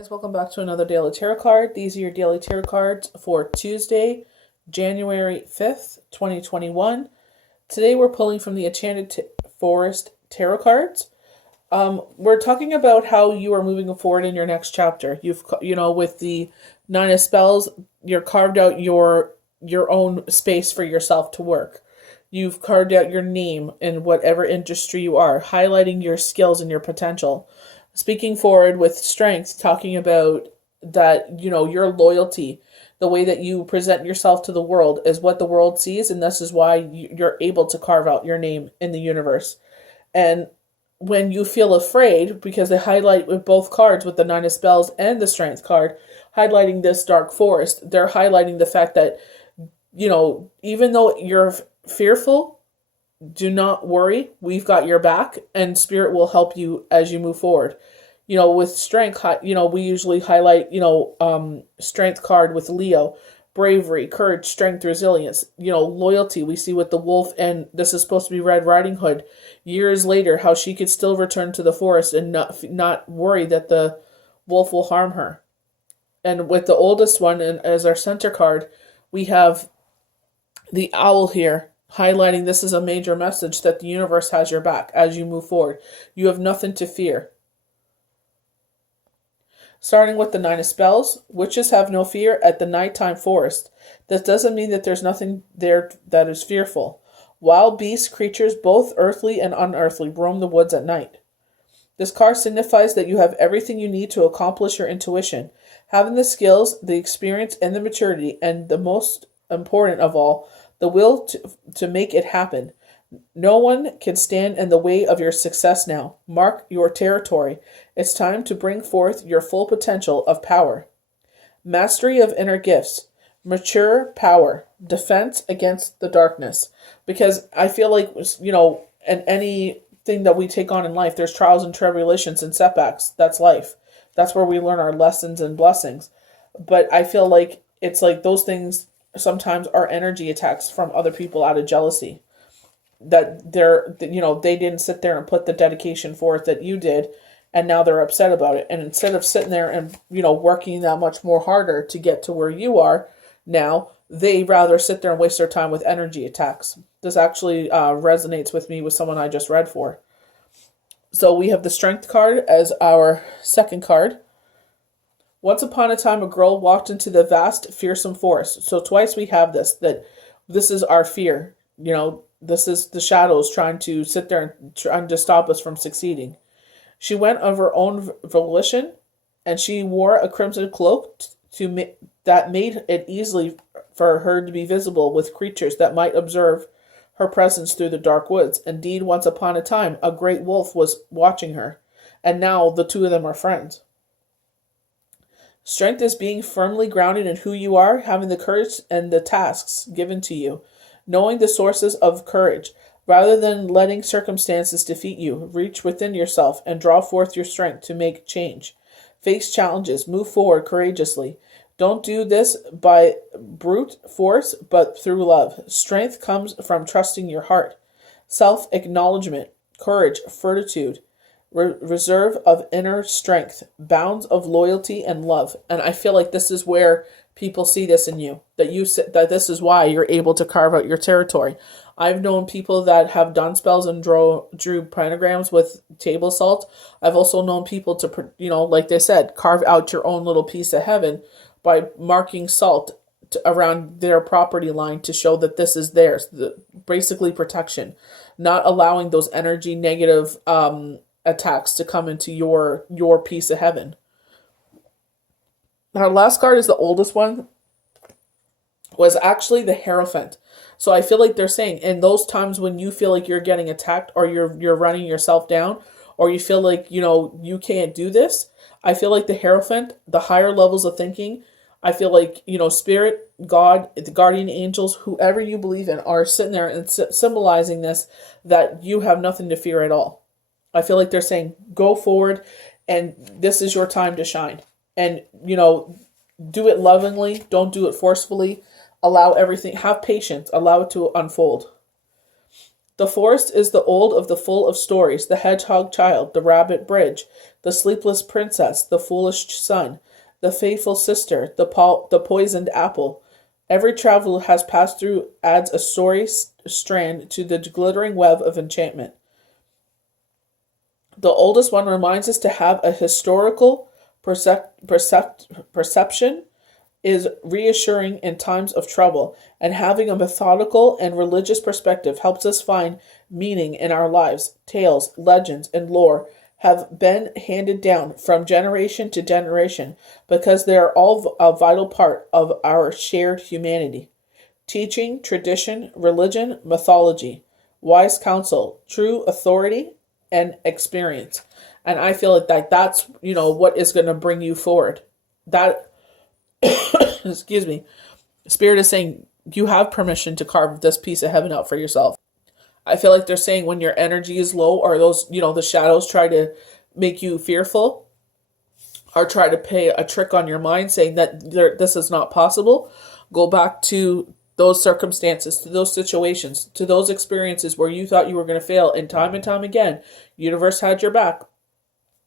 Guys, welcome back to another daily tarot card. These are your daily tarot cards for Tuesday, January 5th, 2021. Today we're pulling from the Enchanted Forest tarot cards. We're talking about how you are moving forward in your next chapter. With the Nine of Spells, you're carved out your own space for yourself to work. You've carved out your name in whatever industry you are, highlighting your skills and your potential. Speaking forward with strength, talking about that, your loyalty, the way that you present yourself to the world is what the world sees, and this is why you're able to carve out your name in the universe. And when you feel afraid, because they highlight with both cards, with the Nine of Spells and the Strength card, highlighting this dark forest, they're highlighting the fact that, even though you're fearful, do not worry. We've got your back, and Spirit will help you as you move forward. With strength, we usually highlight, strength card with Leo, bravery, courage, strength, resilience, loyalty. We see with the wolf, and this is supposed to be Red Riding Hood. Years later, how she could still return to the forest and not worry that the wolf will harm her. And with the oldest one, and as our center card, we have the owl here, highlighting this is a major message that the universe has your back as you move forward. You have nothing to fear. Starting with the Nine of Spells, witches have no fear at the nighttime forest. This doesn't mean that there's nothing there that is fearful. Wild beasts, creatures, both earthly and unearthly, roam the woods at night. This card signifies that you have everything you need to accomplish your intuition, having the skills, the experience, and the maturity, and the most important of all, the will to make it happen. No one can stand in the way of your success now. Mark your territory. It's time to bring forth your full potential of power. Mastery of inner gifts. Mature power. Defense against the darkness. Because I feel like, in anything that we take on in life, there's trials and tribulations and setbacks. That's life. That's where we learn our lessons and blessings. But I feel like it's like those things sometimes are energy attacks from other people out of jealousy, that they didn't sit there and put the dedication forth that you did, and now they're upset about it. And instead of sitting there and working that much more harder to get to where you are now, they rather sit there and waste their time with energy attacks. This actually resonates with me with someone I just read for. So we have the Strength card as our second card. Once upon a time, a girl walked into the vast, fearsome forest. So twice we have that this is our fear. This is the shadows trying to sit there and trying to stop us from succeeding. She went of her own volition, and she wore a crimson cloak that made it easily for her to be visible with creatures that might observe her presence through the dark woods. Indeed, once upon a time, a great wolf was watching her, and now the two of them are friends. Strength is being firmly grounded in who you are, having the courage and the tasks given to you, knowing the sources of courage. Rather than letting circumstances defeat you, reach within yourself and draw forth your strength to make change. Face challenges, move forward courageously. Don't do this by brute force, but through love. Strength comes from trusting your heart. Self-acknowledgement, courage, fortitude, reserve of inner strength, bounds of loyalty and love. And I feel like this is where people see this in you, that this is why you're able to carve out your territory. I've known people that have done spells and drew pentagrams with table salt. I've also known people to, like they said, carve out your own little piece of heaven by marking salt around their property line to show that this is theirs. Basically protection, not allowing those energy negative attacks to come into your piece of heaven. Our last card is the oldest one, was actually the Hierophant. So I feel like they're saying in those times when you feel like you're getting attacked, or you're running yourself down, or you feel like you can't do this, I feel like the Hierophant, the higher levels of thinking, I feel like Spirit, God, the guardian angels, whoever you believe in, are sitting there and symbolizing this, that you have nothing to fear at all. I feel like they're saying, go forward, and this is your time to shine. And, do it lovingly. Don't do it forcefully. Allow everything. Have patience. Allow it to unfold. The forest is the old of the full of stories, the hedgehog child, the rabbit bridge, the sleepless princess, the foolish son, the faithful sister, the poisoned apple. Every traveler has passed through adds a story strand to the glittering web of enchantment. The oldest one reminds us to have a historical perception is reassuring in times of trouble, and having a methodical and religious perspective helps us find meaning in our lives. Tales, legends, and lore have been handed down from generation to generation because they are all a vital part of our shared humanity. Teaching, tradition, religion, mythology, wise counsel, true authority, and experience. And I feel like that's, what is going to bring you forward. That excuse me, Spirit is saying you have permission to carve this piece of heaven out for yourself. I feel like they're saying when your energy is low, or those, the shadows try to make you fearful or try to play a trick on your mind saying that this is not possible, go back to those circumstances, to those situations, to those experiences where you thought you were going to fail, and time again, universe had your back.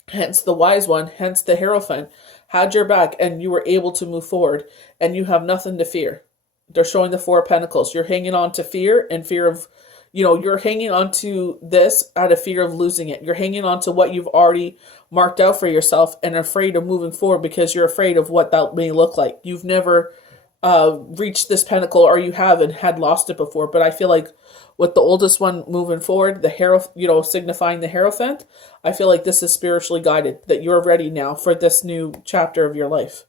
Hence the wise one, hence the Hierophant, had your back, and you were able to move forward, and you have nothing to fear. They're showing the Four of Pentacles. You're hanging on to fear and fear of, you're hanging on to this out of fear of losing it. You're hanging on to what you've already marked out for yourself and afraid of moving forward because you're afraid of what that may look like. You've never reached this pinnacle, or you haven't had lost it before. But I feel like with the oldest one moving forward, the signifying the Hierophant, I feel like this is spiritually guided, that you're ready now for this new chapter of your life.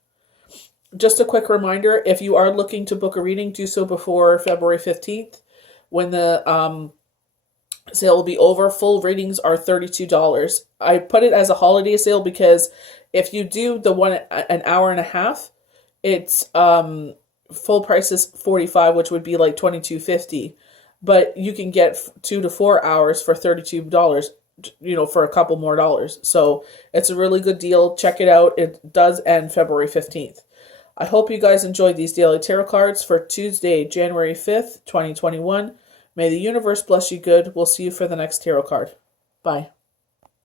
Just a quick reminder, if you are looking to book a reading, do so before February 15th, when the sale will be over. Full readings are $32. I put it as a holiday sale because if you do the one an hour and a half, it's full price is $45, which would be like $22.50. But you can get 2 to 4 hours for $32, for a couple more dollars. So it's a really good deal. Check it out. It does end February 15th. I hope you guys enjoyed these daily tarot cards for Tuesday, January 5th, 2021. May the universe bless you good. We'll see you for the next tarot card. Bye.